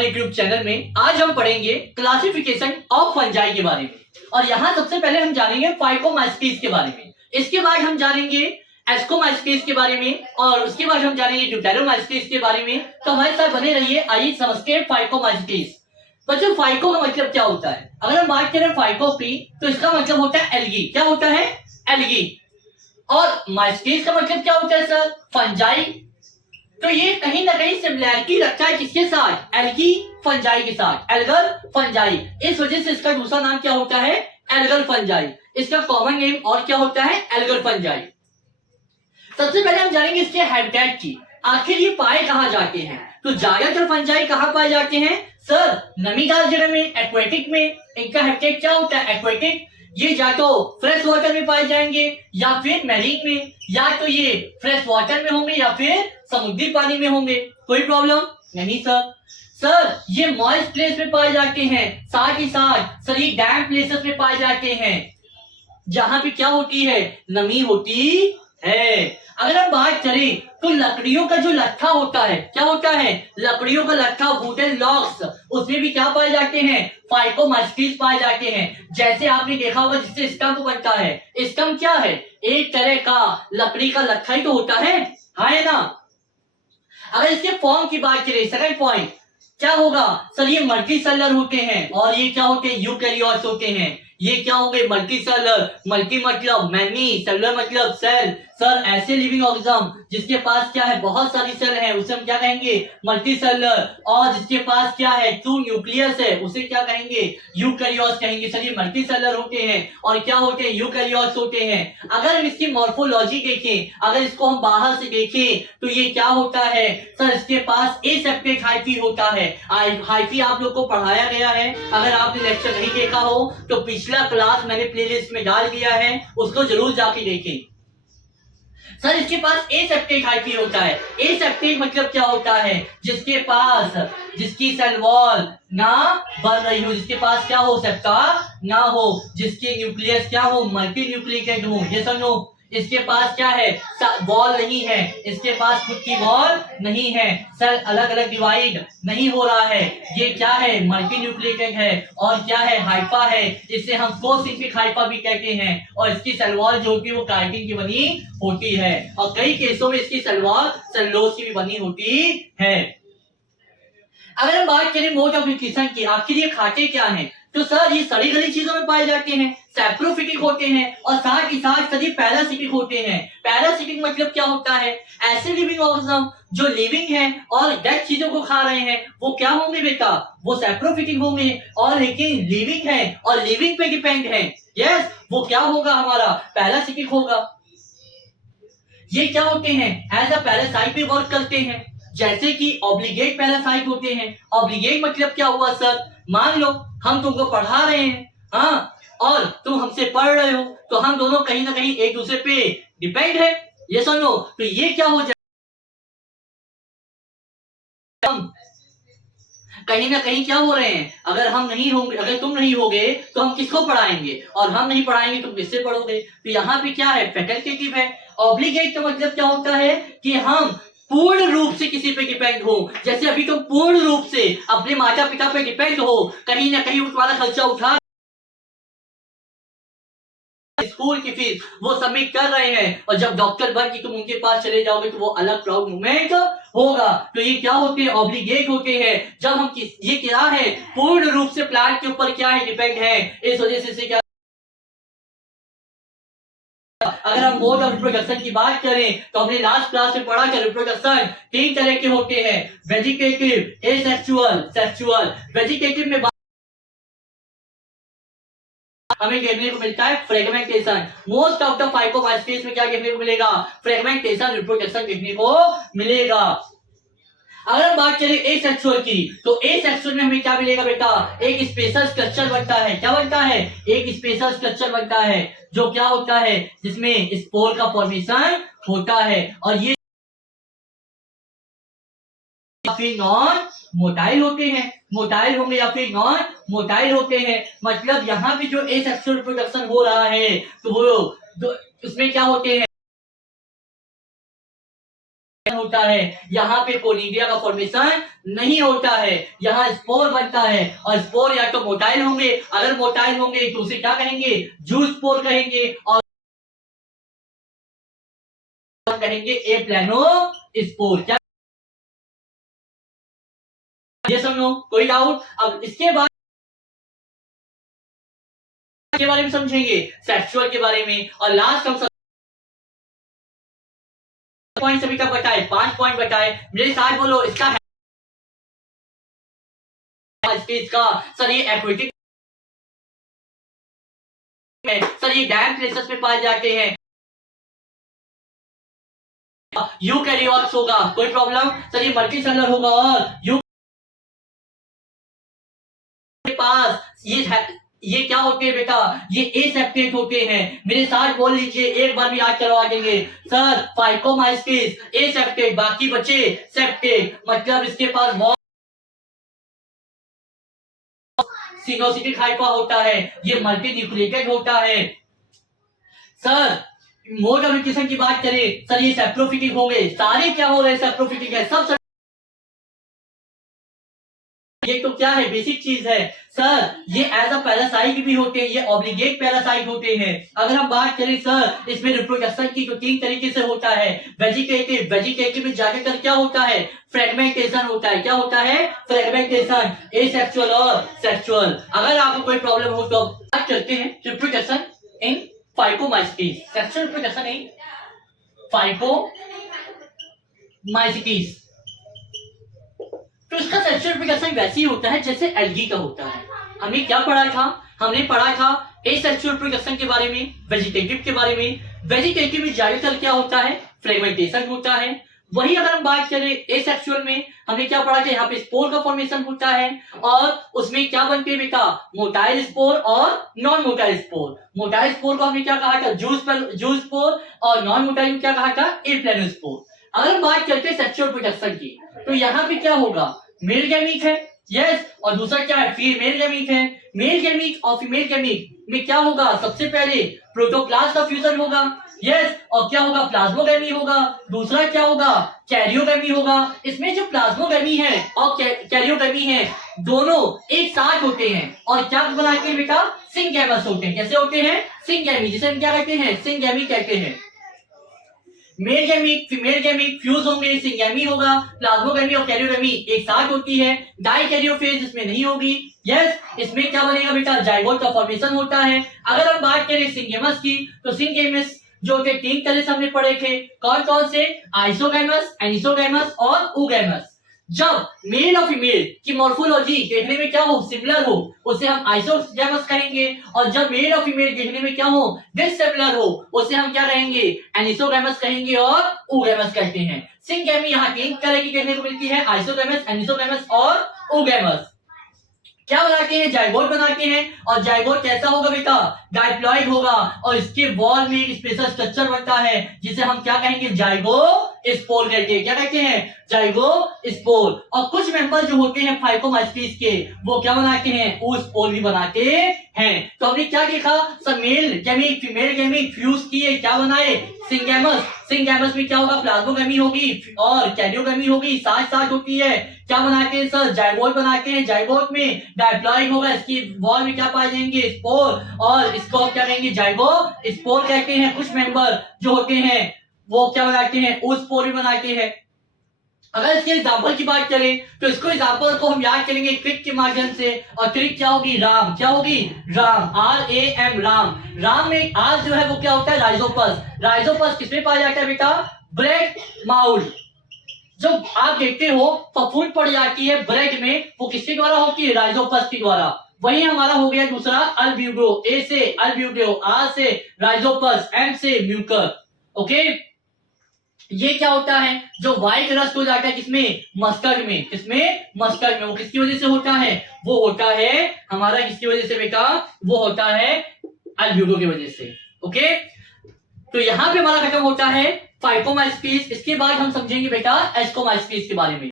हमारे group channel में आज हम पढ़ेंगे क्लासिफिकेशन ऑफ फंजाई के बारे में। और यहाँ सबसे पहले हम जानेंगे फाइकोमाइसीट्स के बारे में, इसके बाद हम जानेंगे एस्कोमाइसीट्स के बारे में और उसके बाद हम जानेंगे ड्यूटेरोमाइसीट्स के बारे में। तो हमारे साथ बने रहिए। आइए समझते हैं फाइकोमाइसीट्स। बच्चों फाइको का मतलब क्या होता है? अगर हम बात करें फाइको की तो इसका मतलब होता है एल्गी। क्या होता है? एल्गी। और माइसीट्स का मतलब क्या होता है सर? फंजाई। तो ये कहीं ना कहीं सिमिलैरिटी रखता है किसके साथ? एल्गी फंजाई के साथ, एल्गर फंजाई। इस वजह से इसका दूसरा नाम क्या होता है? Elgar fungi. इसका कॉमन नेम और क्या होता है? Elgar fungi. सबसे पहले हम जानेंगे इसके हैबिटेट की, आखिर ये पाए कहाँ जाते हैं। तो ज्यादातर फंजाई कहाँ पाए जाते हैं सर? नमीदार जगह में, एक्वेटिक में। इनका हैबिटेट क्या होता है? एक्वेटिक। ये या तो फ्रेश वाटर में पाए जाएंगे या फिर मैरीन में, या तो ये फ्रेश वाटर में होंगे या फिर समुद्री पानी में होंगे। कोई प्रॉब्लम नहीं सर। सर ये मॉइस्ट प्लेस में पाए जाते हैं, साथ ही साथ सर ये डैम प्लेसेस में पाए जाते हैं जहां पे क्या होती है? नमी होती है। अगर हम बात करें तो लकड़ियों का जो लट्ठा होता है, क्या होता है? लकड़ियों का लट्ठा, वुडन लॉग्स, उसमें भी क्या पाए जाते हैं? फाइकोमाइसीट्स पाए जाते हैं। जैसे आपने देखा होगा जिससे स्टंप बनता है। स्टंप क्या है? एक तरह का लकड़ी का लट्ठा ही तो होता है, हाँ है ना। अगर इसके फॉर्म की बात करें, सेकंड पॉइंट क्या होगा सर? ये मल्टीसेलुलर होते हैं और ये क्या होते हैं? यूकैरियोट्स होते हैं। ये क्या होंगे? मल्टीसेलुलर। मल्टी मतलब मैनी, सेलुलर मतलब सेल। सर ऐसे लिविंग ऑर्गेनिज्म जिसके पास क्या है? बहुत सारी सेल है, उसे हम क्या कहेंगे? मल्टीसेलुलर। और जिसके पास क्या है? टू न्यूक्लियस है, उसे क्या कहेंगे? यूकैरियोट्स कहेंगे। सर ये मल्टीसेलुलर होते हैं और क्या होते हैं? यूकैरियोट्स होते हैं। अगर हम इसकी मॉर्फोलॉजी देखें, अगर इसको हम बाहर से देखें तो ये क्या होता है सर? इसके पास एसेप्टेड हाइफी होता है। हाइफी आप लोग को पढ़ाया गया है, अगर आपने लेक्चर नहीं देखा हो तो पिछला क्लास मैंने प्लेलिस्ट में डाल दिया है, उसको जरूर जाके देखें। सर इसके पास एसेप्टेड हाइफी होता है। एसेप्टेड मतलब क्या होता है? जिसके पास, जिसकी सेल वॉल ना बन रही हो, जिसके पास क्या हो? सेप्टा ना हो, जिसके न्यूक्लियस क्या हो? मल्टी न्यूक्लिएटेड हो। ये सुनो, इसके पास क्या है? वॉल नहीं है, इसके पास खुद की वॉल नहीं है, सेल अलग अलग डिवाइड नहीं हो रहा है। ये क्या है? मल्टी न्यूक्लिएटेड है और क्या है? हाइफा है। इसे हम कोसिंक्लिक हाइफा भी कहते हैं। और इसकी सेल वॉल जो होती है वो काइटिन की बनी होती है और कई केसों में इसकी सेल वॉल सेलुलोज की भी बनी होती है। अगर हम बात करें मोड ऑफ न्यूट्रिशन की, आखिर ये खाते क्या हैं? तो सर ये सड़ी गली चीजों में पाए जाते हैं, सैप्रोफिटिक होते हैं और साथ ही साथ सभी पैरासिटिक होते हैं। पैरासिटिक मतलब क्या होता है? ऐसे लिविंग ऑर्गेनिज्म जो लिविंग है और डेड चीजों को खा रहे हैं, वो क्या होंगे बेटा? वो सैप्रोफिटिक होंगे। और लेकिन लिविंग है और लिविंग पे डिपेंड है, यस, वो क्या होगा? हमारा पैरासिटिक होगा। ये क्या होते हैं? एज अ पैरासाइट भी वर्क करते हैं, जैसे कि ऑब्लिगेट पैरासाइट होते हैं। ऑब्लिगेट मतलब क्या हुआ सर? मान लो हम तुमको पढ़ा रहे हैं, हाँ, और तुम हमसे पढ़ रहे हो, तो हम दोनों कहीं ना कहीं एक दूसरे पे डिपेंड है। ये सुनो, तो ये क्या हो जाए? हम कहीं ना कहीं क्या हो रहे हैं? अगर हम नहीं होंगे, अगर तुम नहीं होगे तो हम किसको पढ़ाएंगे? और हम नहीं पढ़ाएंगे तो किससे पढ़ोगे? तो यहाँ पे क्या है? फैकल्टेटिव है। ऑब्लिगेट का मतलब क्या होता है? कि हम पूर्ण रूप से किसी पे डिपेंड हो। जैसे अभी तुम पूर्ण रूप से अपने माता पिता पे डिपेंड हो, कहीं ना कहीं तुम्हारा खर्चा उठा, स्कूल की फीस वो सबमिट कर रहे हैं, और जब डॉक्टर बन के तुम उनके पास चले जाओगे तो वो अलग प्राउड मोमेंट होगा। तो ये क्या होते हैं? ऑब्लिगेट होते हैं। जब हम ये क्या है? पूर्ण रूप से प्लान के ऊपर क्या है? डिपेंड है। इस वजह से क्या, अगर हम मोड ऑफ रिप्रोडक्शन की बात करें तो हमने लास्ट क्लास में पढ़ा कि रिप्रोडक्शन 3 तरह के होते हैं, वेजिटेटिव, एसेक्सुअल, सेक्सुअल। वेजिटेटिव में हमें देखने को मिलता है fragmentation. Most of the phycomycetes में क्या देखने को मिलेगा? फ्रेगमेंटेशन, रिप्रोडक्शन देखने को मिलेगा। अगर हम बात करें एसेक्सुअल की, तो एसेक्सुअल में हमें क्या मिलेगा बेटा? एक स्पेशल स्ट्रक्चर बनता है। क्या बनता है? एक स्पेशल स्ट्रक्चर बनता है, जो क्या होता है? जिसमें स्पोर का फॉर्मेशन होता है। और ये फिर नॉन मोटाइल होते हैं, मोटाइल होंगे या फिर नॉन मोटाइल होते हैं। मतलब यहाँ पे जो एसेक्सुअल रिप्रोडक्शन हो रहा है तो वो उसमें क्या होते हैं? होता है, यहाँ पे कोनिडिया का फॉर्मेशन नहीं होता है, यहाँ स्पोर बनता है और स्पोर या तो मोटाइल होंगे, अगर मोटाइल होंगे तो उसे क्या कहेंगे, जू स्पोर कहेंगे और कहेंगे ए प्लानो स्पोर। क्या ये समझो, कोई डाउट? अब इसके बाद के बारे में समझेंगे, सेक्सुअल के बारे में, और लास्ट हम पॉइंट सभी का बताए, 5 पॉइंट बताए, मेरे साथ बोलो। इसका इसका सर ये एक्वेटिक है, सर ये डैम प्लेसेस में पाए जाते हैं, यूकैरियोट्स होगा, कोई प्रॉब्लम? सर ये मल्टीसेलुलर होगा और यू के पास ये क्या होते हैं बेटा, ये एसेप्टेट होते हैं। मेरे साथ बोल लीजिए, एक बार भी याद करवा देंगे सर, फाइकोमाइस्टिस एसेप्टेट, बाकी बचे सेप्टेट, मतलब इसके पास सिनोसिटिक हाइपा होता है, ये मल्टी न्यूक्लिएटेड होता है। सर मोड ऑफ न्यूट्रिशन की बात करें, सर ये सेप्रोफिटिक हो गए, सारे क्या हो रहे हैं, सेप्रोफिटिक है सब। ये तो क्या है, बेसिक चीज है। सर ये एज अ पैरासाइट भी होते हैं, ये ऑब्लिगेट पैरासाइट होते हैं। अगर हम बात करें सर इसमें रिप्रोडक्शन की तो 3 तरीके से होता है, वेजिटेटिव में जाके कर क्या होता है, फ्रेगमेंटेशन होता है। क्या होता है, फ्रेगमेंटेशन, एसेक्सुअल और सेक्सुअल। अगर आपको कोई प्रॉब्लम हो तो बात करते हैं reproduction in phycomycetes, sexual reproduction in phycomycetes. तो इसका सेक्सुअल रिप्रोडक्शन वैसे ही होता है जैसे एल्गी का होता है। हमने क्या पढ़ा था, हमने पढ़ा था एसेक्सुअल रिप्रोडक्शन के बारे में, वेजिटेटिव के बारे में। वेजिटेटिव में ज्यादातर क्या होता है, फ्रेगमेंटेशन होता है। वही अगर हम बात करें एसेक्सुअल में, हमने क्या पढ़ा था, यहाँ पे स्पोर का फॉर्मेशन होता है और उसमें क्या बनते हैं बेटा, मोटाइल स्पोर और non motile spore. Motile spore को हमने क्या कहा था, जू स्पोर, और नॉन मोटाइल में क्या कहा था, ए प्लानो स्पोर। अगर हम बात करते हैं सेक्सुअल रिप्रोडक्शन की, तो यहाँ पे क्या होगा, मेल गैमीट है, यस, और दूसरा क्या है, फीमेल गैमीट है। मेल गैमीट और फीमेल गैमीट में क्या होगा, सबसे पहले प्रोटोप्लास्ट का फ्यूजन होगा, यस, और क्या होगा, प्लाज्मोगैमी होगा। दूसरा क्या होगा, कैरियोगैमी होगा। इसमें जो प्लाज्मोगैमी है और कैरियोगैमी है, दोनों एक साथ होते हैं और क्या बनाते हैं बेटा, सिंगैमस होते हैं। कैसे होते हैं, सिंगैमी, जिसे हम क्या कहते हैं, सिंगैमी कहते हैं। Male gamete female gamete fuse होंगे, सिंगैमी होगा। प्लाज्मोगैमी और कैरियोगैमी एक साथ होती है। डाइकैरियोफेज इसमें नहीं होगी, यस। इसमें क्या बनेगा बेटा, जाइगोट का फॉर्मेशन होता है। अगर हम बात करें सिंगेमस की, तो सिंगेमस जो थे 3 तरह से हमने पढ़े थे, कौन कौन से, आइसोगैमस, एनिसोगैमस और ऊगैमस। जब मेल और फीमेल की मॉर्फोलॉजी देखने में क्या हो, सिमिलर हो, उसे हम आइसोगैमस कहेंगे। और जब मेल और फीमेल देखने में क्या हो, डिसिमिलर हो, उसे हम क्या कहेंगे, एनिसोगैमस कहेंगे और ऊगैमस कहते हैं। सिंगैमी यहाँ 3 तरह की देखने को मिलती है, आइसोगैमस, एनिसोगैमस और ऊगैमस। क्या बनाते हैं, जाइगोट बनाते हैं। और जाइगोट कैसा होगा बेटा, डाइप्लॉइड होगा और इसके वॉल में एक स्पेशल स्ट्रक्चर बनता है जिसे हम क्या कहेंगे, जाइगोस्पोर कहते हैं। क्या कहते हैं, जाइगोस्पोर। और कुछ मेंबर जो होते हैं फाइकोमाइस्टिस के, वो क्या बनाते हैं, ऊस्पोर भी बनाते हैं। तो हमने क्या देखा, सब male gamete female gamete fuse किए, क्या बनाए, सिंगैमस। सिंगैमस में क्या होगा, प्लाज्मोगैमी होगी और कैरियोगैमी होगी, साथ साथ होती है। क्या बनाते हैं सर, जाइगोट बनाते हैं। जाइगोट में डाइप्लॉइड होगा, इसकी वॉल में क्या पाए जाएंगे, स्पोर, और इसको क्या कहेंगे, जाइगोस्पोर कहते हैं। कुछ मेंबर जो होते हैं वो क्या बनाते हैं, ऊस्पोर भी बनाते हैं। अगर इसके एग्जाम्पल की बात करें तो इसको एग्जाम्पल को हम याद करेंगे ट्रिक के माध्यम से, और ट्रिक क्या होगी, राम। क्या होगी, राम, RAM, राम। राम में आर जो है वो क्या होता है, राइजोपस। राइजोपस किसमें पाया जाता है बेटा, ब्रेड माउल। जब आप देखते हो फफूंद पड़ जाती है ब्रेड में, वो किसके द्वारा होती है, राइजोपस के द्वारा। वही हमारा हो गया दूसरा अल्ब्यूग्रो, A से अल्ब्यूग्रो, R से राइजोपस, M से म्यूकर। ओके, ये क्या होता है, जो व्हाइट रस्ट हो जाता है किसमें, मस्टर्ड में। किसमें, मस्टर्ड में। वो किसकी वजह से होता है, वो होता है हमारा किसकी वजह से बेटा, वो होता है अल्ब्यूग्रो की वजह से। ओके, तो यहां पे हमारा खत्म होता है फाइकोमाइस्टिस। इसके बाद हम समझेंगे बेटा एस्कोमाइस्टिस के बारे में।